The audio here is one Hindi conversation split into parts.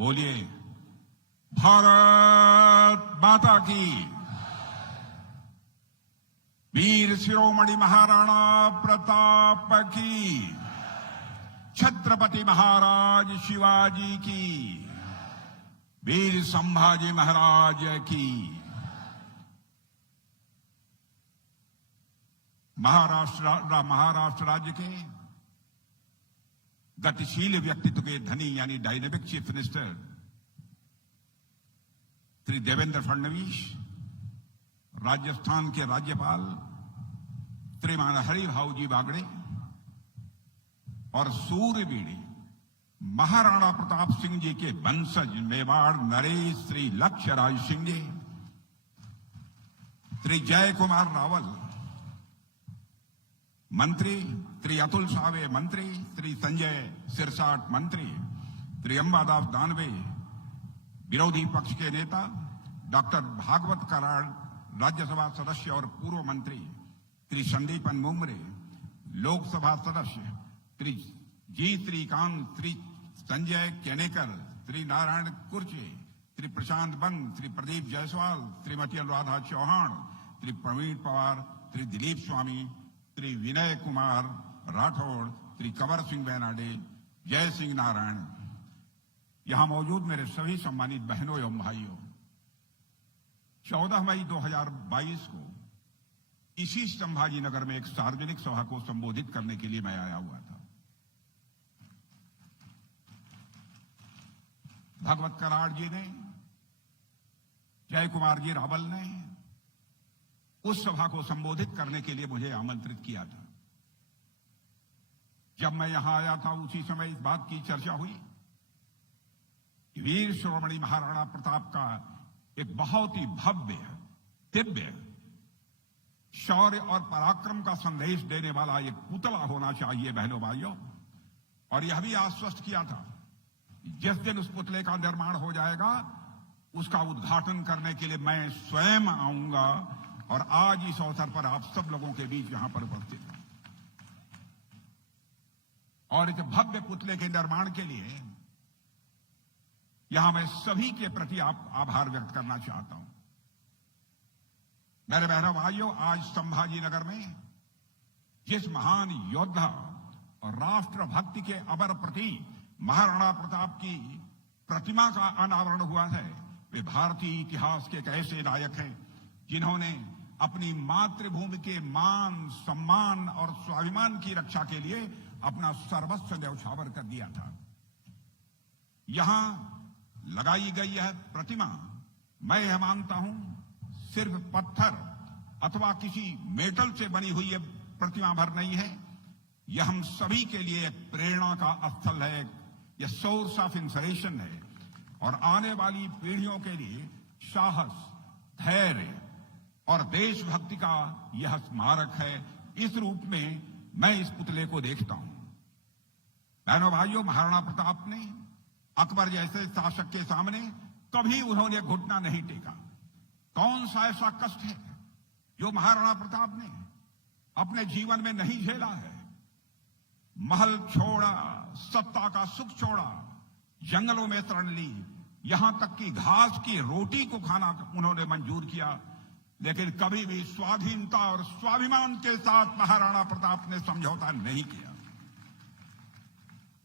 बोलिए भारत माता की। वीर शिरोमणि महाराणा प्रताप की। छत्रपति महाराज शिवाजी की। वीर संभाजी महाराज की। महाराष्ट्र राज्य के गतिशील व्यक्तित्व के धनी यानी dynamic chief minister Shri Devendra Fadnavis, Rajasthan के राज्यपाल श्रीमान हरिभाऊ जी बागड़े और सूर्यवीर महाराणा प्रताप सिंह जी के वंशज मेवाड़ नरेश श्री लक्ष्यराज सिंह, श्री जय कुमार रावल मंत्री, श्री अतुल सावे मंत्री, श्री संजय सिरसाट मंत्री, श्री अंबादास दानवे विरोधी पक्ष के नेता, डॉक्टर भागवत कराड़ राज्यसभा सदस्य और पूर्व मंत्री, श्री संदीपन मुमरे लोकसभा सदस्य, श्री जी श्रीकांत, श्री संजय केनेकर, श्री नारायण कुर्चे, श्री प्रशांत बंग, श्री प्रदीप जायसवाल, श्रीमती अनुराधा चौहान, श्री प्रवीण पवार, श्री दिलीप स्वामी, श्री विनय कुमार राठौड़, श्री कंवर सिंह बेनाडे, जय सिंह नारायण, यहां मौजूद मेरे सभी सम्मानित बहनों एवं भाइयों, 14 मई 2022 को इसी संभाजी नगर में एक सार्वजनिक सभा को संबोधित करने के लिए मैं आया हुआ था। भागवत कराड़ जी ने, जय कुमार जी रावल ने उस सभा को संबोधित करने के लिए मुझे आमंत्रित किया था। जब मैं यहां आया था उसी समय इस बात की चर्चा हुई कि वीर शिरोमणि महाराणा प्रताप का एक बहुत ही भव्य, दिव्य शौर्य और पराक्रम का संदेश देने वाला एक पुतला होना चाहिए बहनों भाइयों, और यह भी आश्वस्त किया था जिस दिन उस पुतले का निर्माण हो जाएगा उसका उद्घाटन करने के लिए मैं स्वयं आऊंगा, और आज इस अवसर पर आप सब लोगों के बीच यहां पर उपस्थित हैं। और इस भव्य पुतले के निर्माण के लिए यहां मैं सभी के प्रति आभार व्यक्त करना चाहता हूं। मेरे बहनों भाइयों, आज संभाजी नगर में जिस महान योद्धा और राष्ट्रभक्ति के अमर प्रतीक महाराणा प्रताप की प्रतिमा का अनावरण हुआ है, वे भारतीय इतिहास के एक ऐसे नायक हैं जिन्होंने अपनी मातृभूमि के मान, सम्मान और स्वाभिमान की रक्षा के लिए अपना सर्वस्व न्यौछावर कर दिया था। यहां लगाई गई यह प्रतिमा, मैं यह मानता हूं, सिर्फ पत्थर अथवा किसी मेटल से बनी हुई यह प्रतिमा भर नहीं है, यह हम सभी के लिए एक प्रेरणा का स्थल है, यह सोर्स ऑफ इंस्पिरेशन है, और आने वाली पीढ़ियों के लिए साहस, धैर्य और देशभक्ति का यह स्मारक है। इस रूप में मैं इस पुतले को देखता हूं। बहनों भाइयों, महाराणा प्रताप ने अकबर जैसे शासक के सामने कभी उन्होंने घुटना नहीं टेका। कौन सा ऐसा कष्ट है जो महाराणा प्रताप ने अपने जीवन में नहीं झेला है? महल छोड़ा, सत्ता का सुख छोड़ा, जंगलों में शरण ली, यहां तक कि घास की रोटी को खाना उन्होंने मंजूर किया, लेकिन कभी भी स्वाधीनता और स्वाभिमान के साथ महाराणा प्रताप ने समझौता नहीं किया।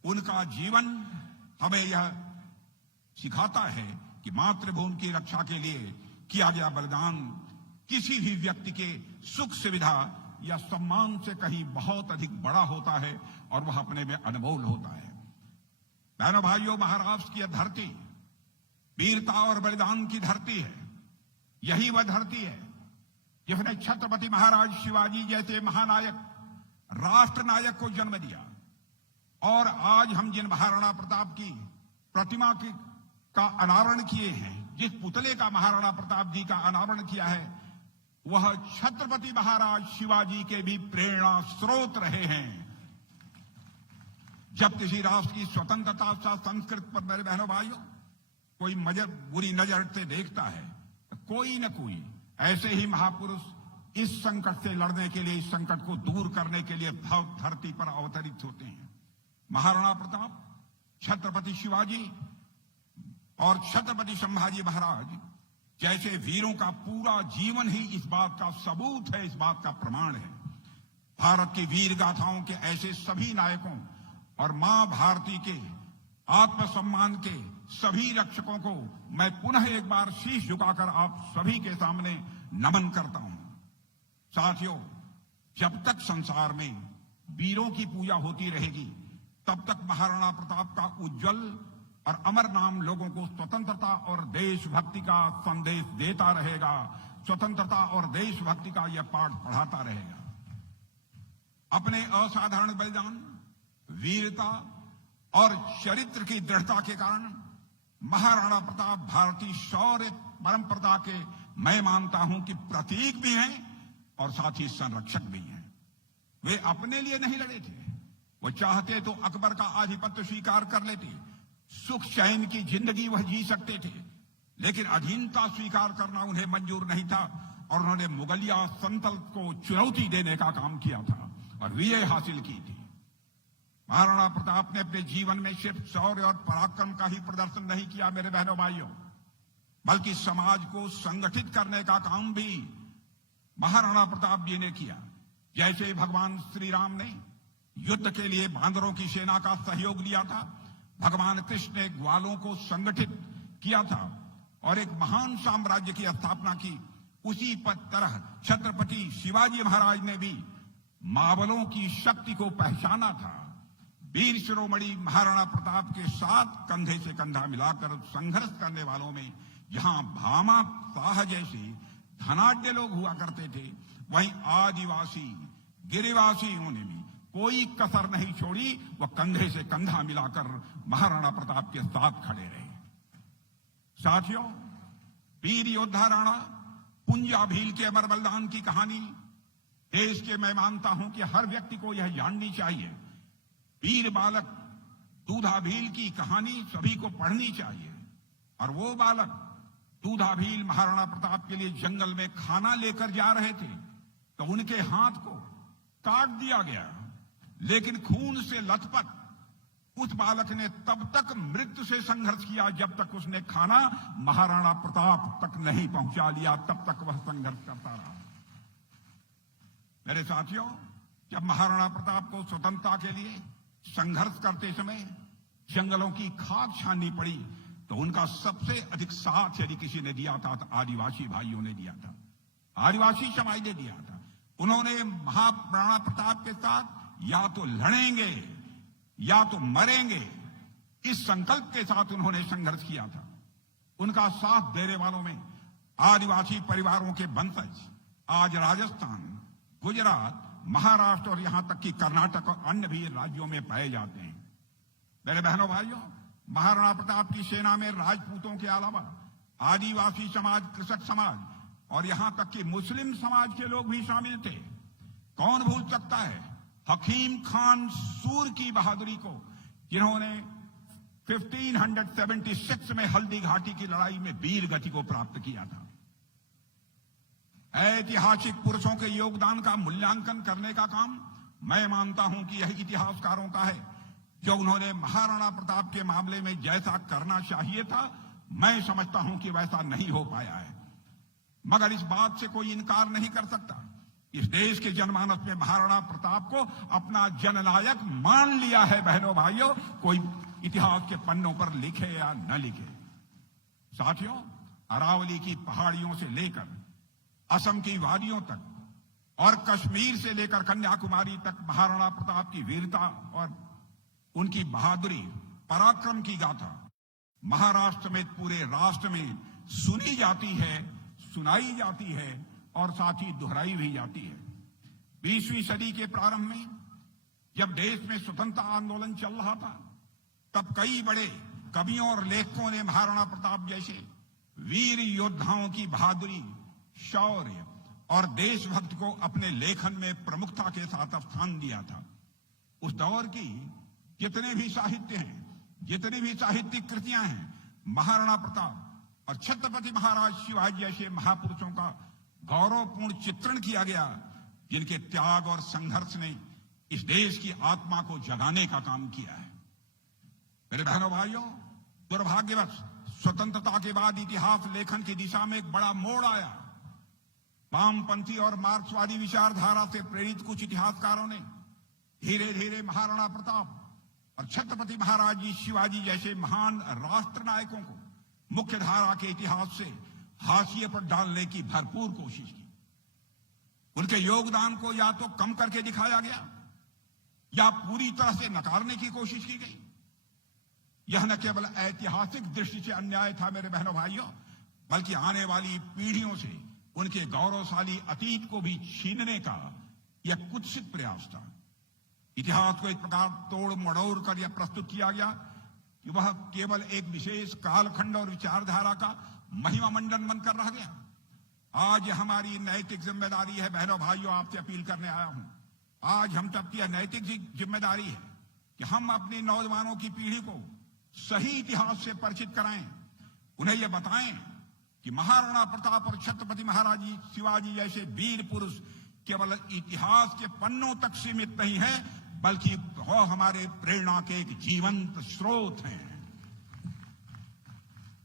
उनका जीवन हमें यह सिखाता है कि मातृभूमि की रक्षा के लिए किया गया बलिदान किसी भी व्यक्ति के सुख सुविधा या सम्मान से कहीं बहुत अधिक बड़ा होता है, और वह अपने में अनमोल होता है। बहनों भाइयों, महाराष्ट्र की यह धरती वीरता और बलिदान की धरती है। यही वह धरती है जिसने छत्रपति महाराज शिवाजी जैसे महानायक, राष्ट्र नायक को जन्म दिया। और आज हम जिन महाराणा प्रताप की प्रतिमा का अनावरण किए हैं, जिस पुतले का महाराणा प्रताप जी का अनावरण किया है, वह छत्रपति महाराज शिवाजी के भी प्रेरणा स्रोत रहे हैं। जब किसी राष्ट्र की स्वतंत्रता सा संस्कृत पर मेरे बहनों भाइयों कोई बुरी नजर से देखता है, तो कोई न कोई ऐसे ही महापुरुष इस संकट से लड़ने के लिए, इस संकट को दूर करने के लिए धरती पर अवतरित होते हैं। महाराणा प्रताप, छत्रपति शिवाजी और छत्रपति संभाजी महाराज जैसे वीरों का पूरा जीवन ही इस बात का सबूत है, इस बात का प्रमाण है। भारत की वीर गाथाओं के ऐसे सभी नायकों और मां भारती के आत्मसम्मान के सभी रक्षकों को मैं पुनः एक बार शीश झुकाकर आप सभी के सामने नमन करता हूं। साथियों, जब तक संसार में वीरों की पूजा होती रहेगी, तब तक महाराणा प्रताप का उज्जवल और अमर नाम लोगों को स्वतंत्रता और देशभक्ति का संदेश देता रहेगा। स्वतंत्रता और देशभक्ति का यह पाठ पढ़ाता रहेगा। अपने असाधारण बलिदान, वीरता और चरित्र की दृढ़ता के कारण महाराणा प्रताप भारतीय शौर्य परंपरा के मैं मानता हूं कि प्रतीक भी हैं और साथ ही संरक्षक भी हैं। वे अपने लिए नहीं लड़े थे, वो चाहते तो अकबर का आधिपत्य स्वीकार कर लेते, सुख चैन की जिंदगी वह जी सकते थे, लेकिन अधीनता स्वीकार करना उन्हें मंजूर नहीं था और उन्होंने मुगलिया सल्तनत को चुनौती देने का काम किया था और विजय हासिल की थी। महाराणा प्रताप ने अपने जीवन में सिर्फ शौर्य और पराक्रम का ही प्रदर्शन नहीं किया मेरे बहनों भाइयों, बल्कि समाज को संगठित करने का काम भी महाराणा प्रताप जी ने किया। जैसे भगवान श्री राम ने युद्ध के लिए बांदरों की सेना का सहयोग लिया था, भगवान कृष्ण ने ग्वालों को संगठित किया था और एक महान साम्राज्य की स्थापना की, उसी तरह छत्रपति शिवाजी महाराज ने भी मावलों की शक्ति को पहचाना था। वीर शिरोमणि महाराणा प्रताप के साथ कंधे से कंधा मिलाकर संघर्ष करने वालों में जहां भामा शाह जैसे धनाढ्य लोग हुआ करते थे, वहीं आदिवासी गिरिवासियों ने भी कोई कसर नहीं छोड़ी। वह कंधे से कंधा मिलाकर महाराणा प्रताप के साथ खड़े रहे। साथियों, वीर योद्धा राणा पुंजा भील के अमर बलिदान की कहानी देश के मैं मानता हूं कि हर व्यक्ति को यह जाननी चाहिए। वीर बालक दूधा भील की कहानी सभी को पढ़नी चाहिए। और वो बालक दूधा भील महाराणा प्रताप के लिए जंगल में खाना लेकर जा रहे थे तो उनके हाथ को काट दिया गया, लेकिन खून से लथपथ उस बालक ने तब तक मृत्यु से संघर्ष किया जब तक उसने खाना महाराणा प्रताप तक नहीं पहुंचा लिया, तब तक वह संघर्ष करता रहा। मेरे साथियों, जब महाराणा प्रताप को स्वतंत्रता के लिए संघर्ष करते समय जंगलों की खाक छाननी पड़ी तो उनका सबसे अधिक साथ यदि किसी ने दिया था तो आदिवासी भाइयों ने दिया था, आदिवासी समाज ने दिया था। उन्होंने महाराणा प्रताप के साथ या तो लड़ेंगे या तो मरेंगे, इस संकल्प के साथ उन्होंने संघर्ष किया था। उनका साथ देने वालों में आदिवासी परिवारों के वंशज आज राजस्थान, गुजरात, महाराष्ट्र और यहां तक कि कर्नाटक और अन्य भी राज्यों में पाए जाते हैं। मेरे बहनों भाइयों, महाराणा प्रताप की सेना में राजपूतों के अलावा आदिवासी समाज, कृषक समाज और यहां तक कि मुस्लिम समाज के लोग भी शामिल थे। कौन भूल सकता है हकीम खान सूर की बहादुरी को, जिन्होंने 1576 में हल्दी घाटी की लड़ाई में वीर गति को प्राप्त किया था। ऐतिहासिक पुरुषों के योगदान का मूल्यांकन करने का काम मैं मानता हूं कि यह इतिहासकारों का है। जो उन्होंने महाराणा प्रताप के मामले में जैसा करना चाहिए था, मैं समझता हूं कि वैसा नहीं हो पाया है। मगर इस बात से कोई इनकार नहीं कर सकता, इस देश के जनमानस में महाराणा प्रताप को अपना जननायक मान लिया है। बहनों भाइयों, कोई इतिहास के पन्नों पर लिखे या न लिखे। साथियों, अरावली की पहाड़ियों से लेकर असम की वादियों तक और कश्मीर से लेकर कन्याकुमारी तक महाराणा प्रताप की वीरता और उनकी बहादुरी, पराक्रम की गाथा महाराष्ट्र में पूरे राष्ट्र में सुनी जाती है, सुनाई जाती है और साथ ही दोहराई भी जाती है। 20वीं सदी के प्रारंभ में जब देश में स्वतंत्रता आंदोलन चल रहा था, तब कई बड़े कवियों और लेखकों ने महाराणा प्रताप जैसे वीर योद्धाओं की बहादुरी, शौर्य और देशभक्ति को अपने लेखन में प्रमुखता के साथ स्थान दिया था। उस दौर की जितने भी साहित्य हैं, जितनी भी साहित्यिक कृतियां हैं, महाराणा प्रताप और छत्रपति महाराज शिवाजी जैसे महापुरुषों का गौरवपूर्ण चित्रण किया गया, जिनके त्याग और संघर्ष ने इस देश की आत्मा को जगाने का काम किया है। मेरे बहनों भाइयों, दुर्भाग्यवश स्वतंत्रता के बाद इतिहास लेखन की दिशा में एक बड़ा मोड़ आया। वामपंथी और मार्क्सवादी विचारधारा से प्रेरित कुछ इतिहासकारों ने धीरे धीरे महाराणा प्रताप और छत्रपति महाराज जी शिवाजी जैसे महान राष्ट्र नायकों को मुख्य धारा के इतिहास से हाशिए पर डालने की भरपूर कोशिश की। उनके योगदान को या तो कम करके दिखाया गया या पूरी तरह से नकारने की कोशिश की गई। यह न केवल ऐतिहासिक दृष्टि से अन्याय था मेरे बहनों भाइयों, बल्कि आने वाली पीढ़ियों से उनके गौरवशाली अतीत को भी छीनने का यह कुत्सित प्रयास था। इतिहास को इस प्रकार तोड़ मड़ोड़ कर यह प्रस्तुत किया गया कि वह केवल एक विशेष कालखंड और विचारधारा का महिमा मंडन बनकर रह गया। आज हमारी नैतिक जिम्मेदारी है बहनों भाइयों, आपसे अपील करने आया हूं। आज हम सबकी यह नैतिक जिम्मेदारी है कि हम अपनी नौजवानों की पीढ़ी को सही इतिहास से परिचित कराएं। उन्हें यह बताएं कि महाराणा प्रताप और छत्रपति महाराज जी शिवाजी जैसे वीर पुरुष केवल इतिहास के पन्नों तक सीमित नहीं है, बल्कि वो हमारे प्रेरणा के एक जीवंत स्रोत हैं।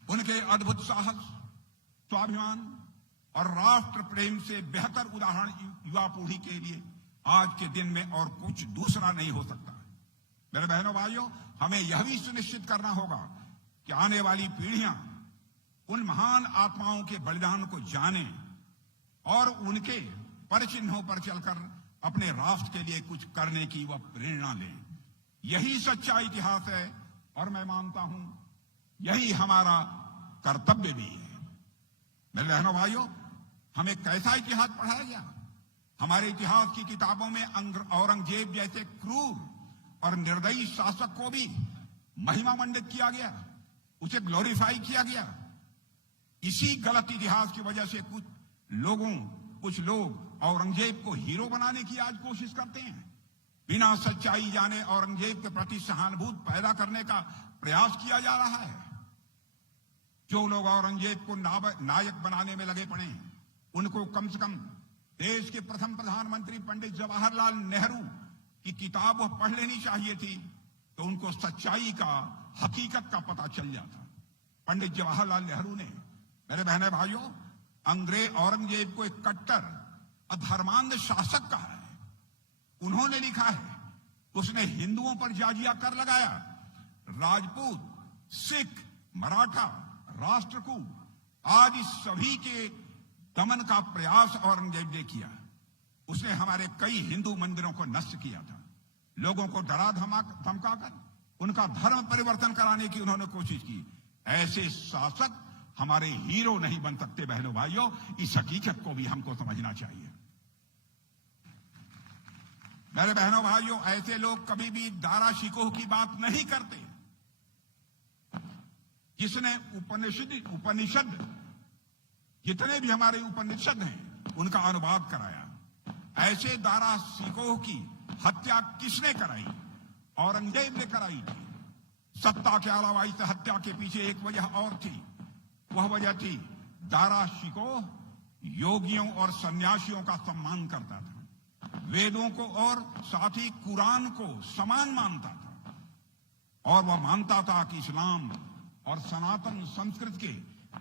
उनके अद्भुत साहस, स्वाभिमान और राष्ट्र प्रेम से बेहतर उदाहरण युवा पीढ़ी के लिए आज के दिन में और कुछ दूसरा नहीं हो सकता। मेरे बहनों भाइयों, हमें यह भी सुनिश्चित करना होगा कि आने वाली पीढ़ियां उन महान आत्माओं के बलिदान को जानें और उनके परिचिह्नों पर चलकर अपने राष्ट्र के लिए कुछ करने की वह प्रेरणा लें। यही सच्चा इतिहास है और मैं मानता हूं यही हमारा कर्तव्य भी है। मेरे बहनों भाइयों, हमें कैसा इतिहास पढ़ाया गया? हमारे इतिहास की किताबों में औरंगजेब जैसे क्रूर और निर्दयी शासक को भी महिमा मंडित किया गया, उसे ग्लोरीफाई किया गया। इसी गलत इतिहास की वजह से कुछ लोग औरंगजेब को हीरो बनाने की आज कोशिश करते हैं। बिना सच्चाई जाने औरंगजेब के प्रति सहानुभूति पैदा करने का प्रयास किया जा रहा है। जो लोग औरंगजेब को नायक बनाने में लगे पड़े हैं, उनको कम से कम देश के प्रथम प्रधानमंत्री पंडित जवाहरलाल नेहरू की किताब वह पढ़ लेनी चाहिए थी, तो उनको सच्चाई का, हकीकत का पता चल जाता। पंडित जवाहरलाल नेहरू ने, मेरे बहने भाइयों, अंग्रेज औरंगजेब को एक कट्टर अधर्मांध शासक कहा है। उन्होंने लिखा है उसने हिंदुओं पर जाजिया कर लगाया, राजपूत, सिख, मराठा, राष्ट्रकूट आदि सभी के दमन का प्रयास औरंगजेब ने किया। उसने हमारे कई हिंदू मंदिरों को नष्ट किया था। लोगों को डरा धमकाकर उनका धर्म परिवर्तन कराने की उन्होंने कोशिश की। ऐसे शासक हमारे हीरो नहीं बन सकते। बहनों भाइयों, इस हकीकत को भी हमको समझना चाहिए। मेरे बहनों भाइयों, ऐसे लोग कभी भी दारा शिकोह की बात नहीं करते जिसने उपनिषद जितने भी हमारे उपनिषद हैं उनका अनुवाद कराया। ऐसे दारा शिकोह की हत्या किसने कराई? औरंगजेब ने कराई थी। सत्ता के अलावा इस हत्या के पीछे एक वजह और थी। वह वजह थी दारा शिकोह योगियों और सन्यासियों का सम्मान करता था, वेदों को और साथ ही कुरान को समान मानता था, और वह मानता था कि इस्लाम और सनातन संस्कृति के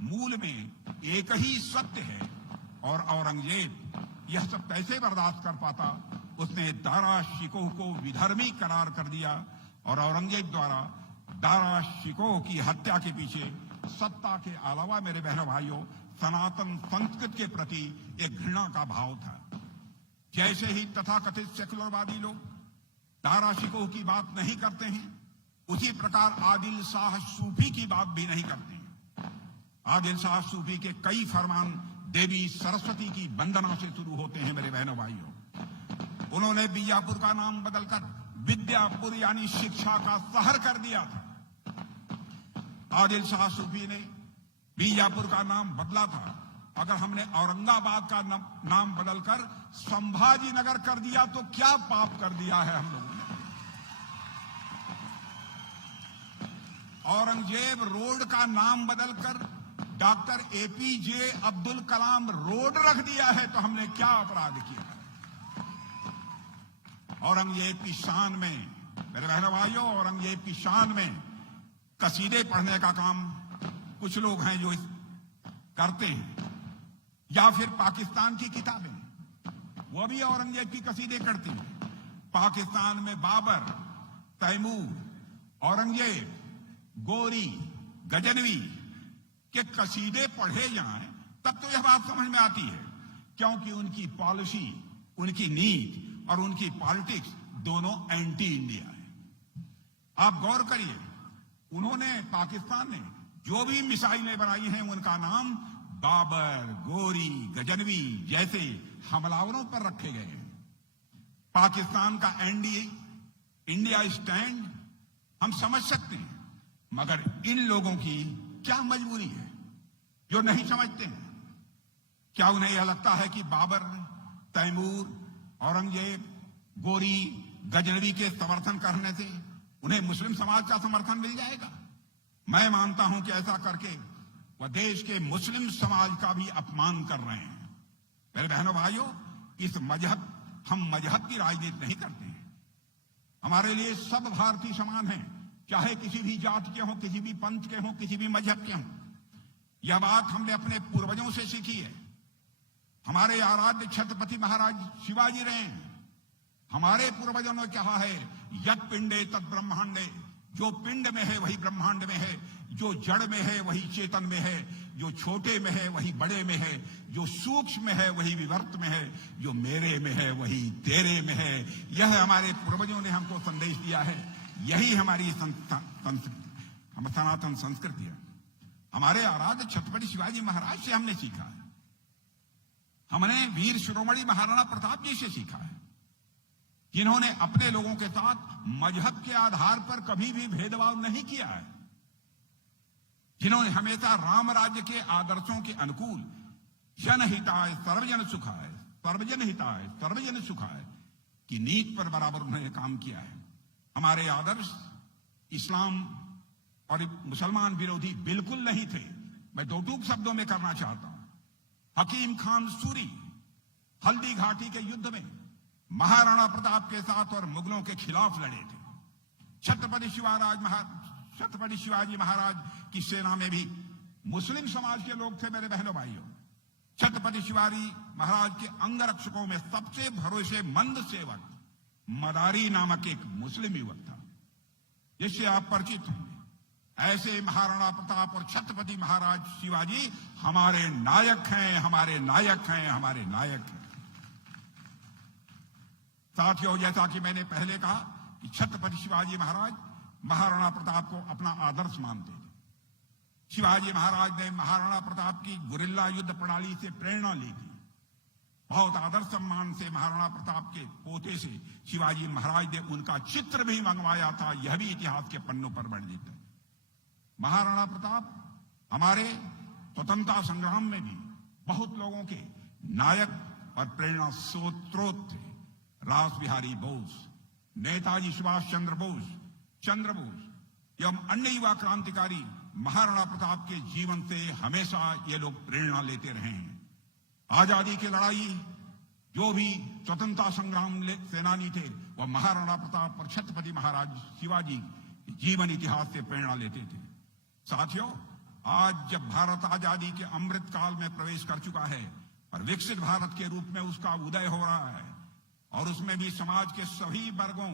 मूल में एक ही सत्य है। और औरंगजेब यह सब कैसे बर्दाश्त कर पाता? उसने दारा शिकोह को विधर्मी करार कर दिया और औरंगजेब द्वारा दारा शिकोह की हत्या के पीछे सत्ता के अलावा, मेरे बहनों भाइयों, सनातन संस्कृति के प्रति एक घृणा का भाव था। जैसे ही तथाकथित सेकुलरवादी लोग दारा शिकोह की बात नहीं करते हैं, उसी प्रकार आदिल शाह सूफी की बात भी नहीं करते हैं। आदिल शाह सूफी के कई फरमान देवी सरस्वती की वंदना से शुरू होते हैं। मेरे बहनों भाइयों, उन्होंने बीजापुर का नाम बदलकर विद्यापुर यानी शिक्षा का शहर कर दिया था। आदिल शाह सूफी ने बीजापुर का नाम बदला था। अगर हमने औरंगाबाद का नाम बदलकर संभाजी नगर कर दिया तो क्या पाप कर दिया है हम लोगों ने? औरंगजेब रोड का नाम बदलकर doctor APJ Abdul Kalam road रख दिया है तो हमने क्या अपराध किया? औरंगजेब की शान में, मेरे बहनों भाइयों, औरंगजेब की शान में कसीदे पढ़ने का काम कुछ लोग हैं जो करते हैं, या फिर पाकिस्तान की किताबें, वो भी औरंगजेब की कसीदे करती हैं। पाकिस्तान में बाबर, तैमूर, औरंगजेब, गोरी, गजनवी के कसीदे पढ़े जाएं तब तो यह बात समझ में आती है, क्योंकि उनकी पॉलिसी, उनकी नीति और उनकी पॉलिटिक्स दोनों एंटी इंडिया है। आप गौर करिए, उन्होंने, पाकिस्तान ने जो भी मिसाइलें बनाई हैं उनका नाम बाबर, गोरी, गजनवी जैसे हमलावरों पर रखे गए हैं। पाकिस्तान का इंडिया स्टैंड हम समझ सकते हैं, मगर इन लोगों की क्या मजबूरी है जो नहीं समझते हैं? क्या उन्हें यह लगता है कि बाबर, तैमूर, औरंगजेब, गोरी, गजनवी के समर्थन करने से उन्हें मुस्लिम समाज का समर्थन मिल जाएगा? मैं मानता हूं कि ऐसा करके वह देश के मुस्लिम समाज का भी अपमान कर रहे हैं। मेरे बहनों भाइयों, हम मजहब की राजनीति नहीं करते हैं। हमारे लिए सब भारतीय समान हैं, चाहे किसी भी जाति के हों, किसी भी पंथ के हों, किसी भी मजहब के हों। यह बात हमने अपने पूर्वजों से सीखी है। हमारे आराध्य छत्रपति महाराज शिवाजी रहे हैं। हमारे पूर्वजों ने कहा है, यत् पिंडे तत् ब्रह्मांडे, जो पिंड में है वही ब्रह्मांड में है, जो जड़ में है वही चेतन में है, जो छोटे में है वही बड़े में है, जो सूक्ष्म में है वही विवर्त में है, जो मेरे में है वही तेरे में है। यह हमारे पूर्वजों ने हमको संदेश दिया है। यही हमारी सनातन संस्कृति है। हमारे आराध्य छत्रपति शिवाजी महाराज से हमने सीखा है। हमने वीर शिरोमणि महाराणा प्रताप जी से सीखा है, जिन्होंने अपने लोगों के साथ मजहब के आधार पर कभी भी भेदभाव नहीं किया है, जिन्होंने हमेशा राम राज्य के आदर्शों के अनुकूल जनहिताय सर्वजन सुखाय, सर्वजन हिताय सर्वजन सुखाय की नीति पर बराबर उन्होंने काम किया है। हमारे आदर्श इस्लाम और मुसलमान विरोधी बिल्कुल नहीं थे। मैं दो टूक शब्दों में करना चाहता हूं। हकीम खान सूरी हल्दी घाटी के युद्ध में महाराणा प्रताप के साथ और मुगलों के खिलाफ लड़े थे। छत्रपति शिवाजी महाराज की सेना में भी मुस्लिम समाज के लोग थे। मेरे बहनों भाइयों, छत्रपति शिवाजी महाराज के अंगरक्षकों में सबसे भरोसेमंद सेवक मदारी नामक एक मुस्लिम युवक था, जिससे आप परिचित होंगे। ऐसे महाराणा प्रताप और छत्रपति महाराज शिवाजी हमारे नायक हैं, हमारे नायक हैं, हमारे नायक हैं। साथियों, जैसा कि मैंने पहले कहा कि छत्रपति शिवाजी महाराज महाराणा प्रताप को अपना आदर्श मानते थे। शिवाजी महाराज ने महाराणा प्रताप की गुरिल्ला युद्ध प्रणाली से प्रेरणा ली थी। बहुत आदर सम्मान से महाराणा प्रताप के पोते से शिवाजी महाराज ने उनका चित्र भी मंगवाया था। यह भी इतिहास के पन्नों पर वर्णित है। महाराणा प्रताप हमारे स्वतंत्रता संग्राम में भी बहुत लोगों के नायक और प्रेरणा स्रोत थे। रास बिहारी बोस, नेताजी सुभाष चंद्र बोस एवं अन्य युवा क्रांतिकारी महाराणा प्रताप के जीवन से हमेशा ये लोग प्रेरणा लेते रहे हैं। आजादी की लड़ाई जो भी स्वतंत्रता संग्राम सेनानी थे, वह महाराणा प्रताप और छत्रपति महाराज शिवाजी जीवन इतिहास से प्रेरणा लेते थे। साथियों, आज जब भारत आजादी के अमृत काल में प्रवेश कर चुका है और विकसित भारत के रूप में उसका उदय हो रहा है और उसमें भी समाज के सभी वर्गों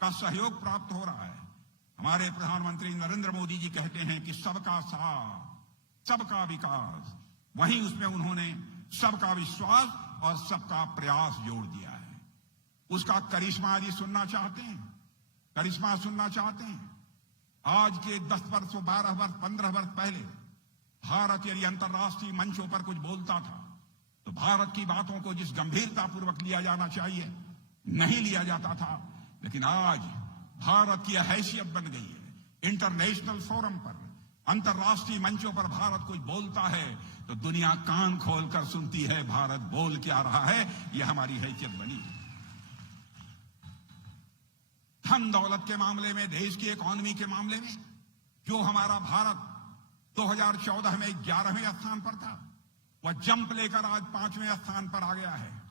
का सहयोग प्राप्त हो रहा है, हमारे प्रधानमंत्री नरेंद्र मोदी जी कहते हैं कि सबका साथ सबका विकास, वहीं उसमें उन्होंने सबका विश्वास और सबका प्रयास जोड़ दिया है। उसका करिश्मा यदि सुनना चाहते हैं, करिश्मा सुनना चाहते हैं, आज के 10 वर्ष, 12 वर्ष, 15 वर्ष पहले भारत यदि अंतर्राष्ट्रीय मंचों पर कुछ बोलता था तो भारत की बातों को जिस गंभीरता पूर्वक लिया जाना चाहिए नहीं लिया जाता था। लेकिन आज भारत की हैसियत बन गई है। इंटरनेशनल फोरम पर, अंतर्राष्ट्रीय मंचों पर भारत कुछ बोलता है तो दुनिया कान खोलकर सुनती है, भारत बोल क्या रहा है, यह हमारी हैसियत बनी है। धन दौलत के मामले में, देश की इकोनॉमी के मामले में जो हमारा भारत 2014 में 11वें स्थान पर था, वह जंप लेकर आज 5वें स्थान पर आ गया है।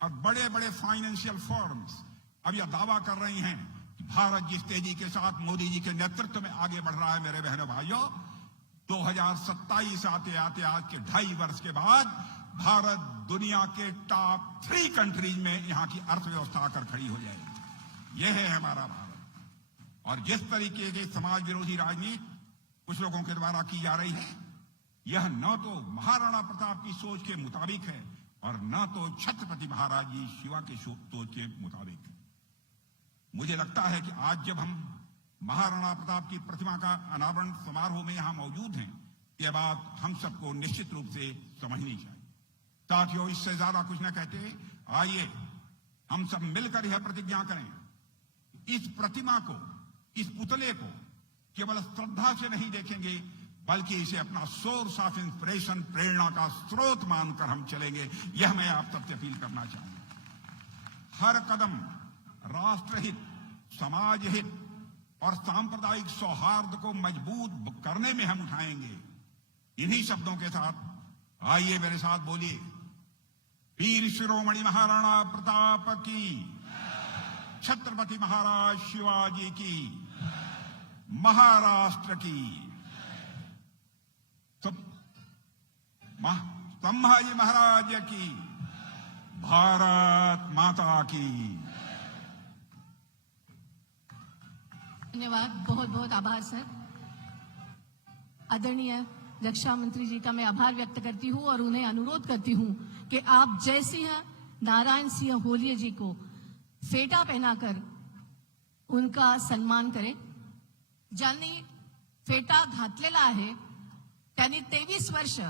और बड़े बड़े फाइनेंशियल फर्म्स अब यह दावा कर रही हैं कि भारत जिस तेजी के साथ मोदी जी के नेतृत्व में आगे बढ़ रहा है, मेरे बहनों भाइयों, 2027 आते आते आज के 2.5 वर्ष के बाद भारत दुनिया के टॉप 3 कंट्रीज में यहां की अर्थव्यवस्था आकर खड़ी हो जाएगी। यह है हमारा भारत। और जिस तरीके की समाज विरोधी राजनीति कुछ लोगों के द्वारा की जा रही है, यह न तो महाराणा प्रताप की सोच के मुताबिक है और न तो छत्रपति महाराज जी शिवा के सोच के मुताबिक है। मुझे लगता है कि आज जब हम महाराणा प्रताप की प्रतिमा का अनावरण समारोह में यहां मौजूद हैं, यह बात हम सबको निश्चित रूप से समझनी चाहिए। साथियों, इससे ज्यादा कुछ न कहते, आइए हम सब मिलकर यह प्रतिज्ञा करें, इस प्रतिमा को, इस पुतले को केवल श्रद्धा से नहीं देखेंगे, बल्कि इसे अपना सोर्स ऑफ इंस्पिरेशन, प्रेरणा का स्रोत मानकर हम चलेंगे। यह मैं आप सबसे अपील करना चाहूंगा। हर कदम राष्ट्रहित, समाज हित और सांप्रदायिक सौहार्द को मजबूत करने में हम उठाएंगे। इन्हीं शब्दों के साथ आइए मेरे साथ बोलिए, वीर शिरोमणि महाराणा प्रताप की, छत्रपति महाराज शिवाजी की, महाराष्ट्र की, संभाजी महाराज की, भारत माता की। धन्यवाद, बहुत बहुत आभार सर। आदरणीय रक्षा मंत्री जी का मैं आभार व्यक्त करती हूं और उन्हें अनुरोध करती हूं कि आप जय सिंह नारायण सिंह होलिये जी को फेटा पहनाकर उनका सन्मान करें। ज्यांनी फेटा घातलेला आहे त्यांनी 23 वर्ष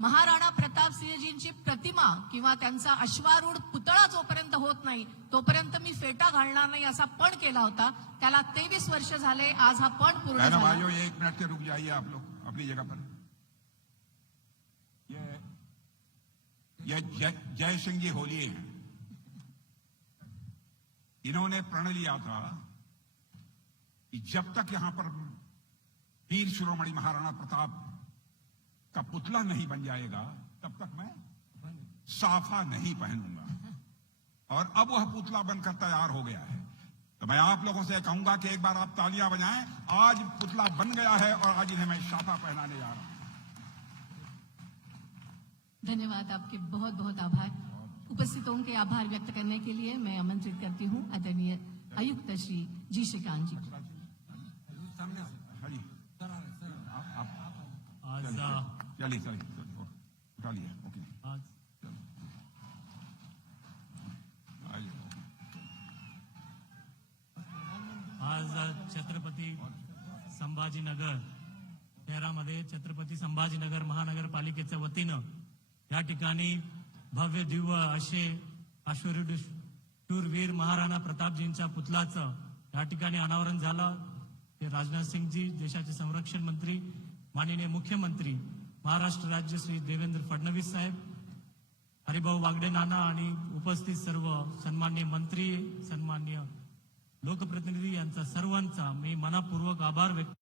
महाराणा प्रताप सिंहजींची प्रतिमा किंवा त्यांचा अश्वारूढ पुतळा जोपर्यंत होत नाही तोपर्यंत मी फेटा घालणार नाही असा पण केला होता। त्याला 23 वर्ष झाले, आज हा पण पूर्ण झाला। भाइयों, 1 मिनट के रुक जाइए आप लोग अपनी जगह पर। ये जय सिंह जी होलिये हैं। इन्होंने प्रण लिया था कि जब तक यहां पर वीर शिरोमणि महाराणा प्रताप का पुतला नहीं बन जाएगा तब तक मैं साफा नहीं पहनूंगा। और अब वह पुतला बनकर तैयार हो गया है। तो मैं आप लोगों से कहूंगा कि एक बार आप तालियां बजाएं। आज पुतला बन गया है और आज इन्हें मैं साफा पहनाने जा रहा हूं। धन्यवाद, आपके बहुत बहुत आभार। उपस्थितों के आभार व्यक्त करने के लिए मैं आमंत्रित करती हूं आदरणीय आयुक्त श्री जी श्रीकांत जी। चलिए उठा लिया। ओके, आज छत्रपती संभाजीनगर शहरामध्ये छत्रपती संभाजीनगर महानगरपालिकेच्या वतीनं या ठिकाणी भव्य दिव्य असे अश्वरूढ शूरवीर महाराणा प्रतापजींच्या पुतळ्याचं या ठिकाणी अनावरण झालं। ते राजनाथ सिंहजी, देशाचे संरक्षण मंत्री, माननीय मुख्यमंत्री महाराष्ट्र राज्य श्री देवेंद्र फडणवीस साहेब, हरिभाऊ वागडे नाना आणि उपस्थित सर्व सन्माननीय मंत्री, सन्माननीय लोकप्रतिनिधी यांचा सर्वांचा मी मनपूर्वक आभार व्यक्त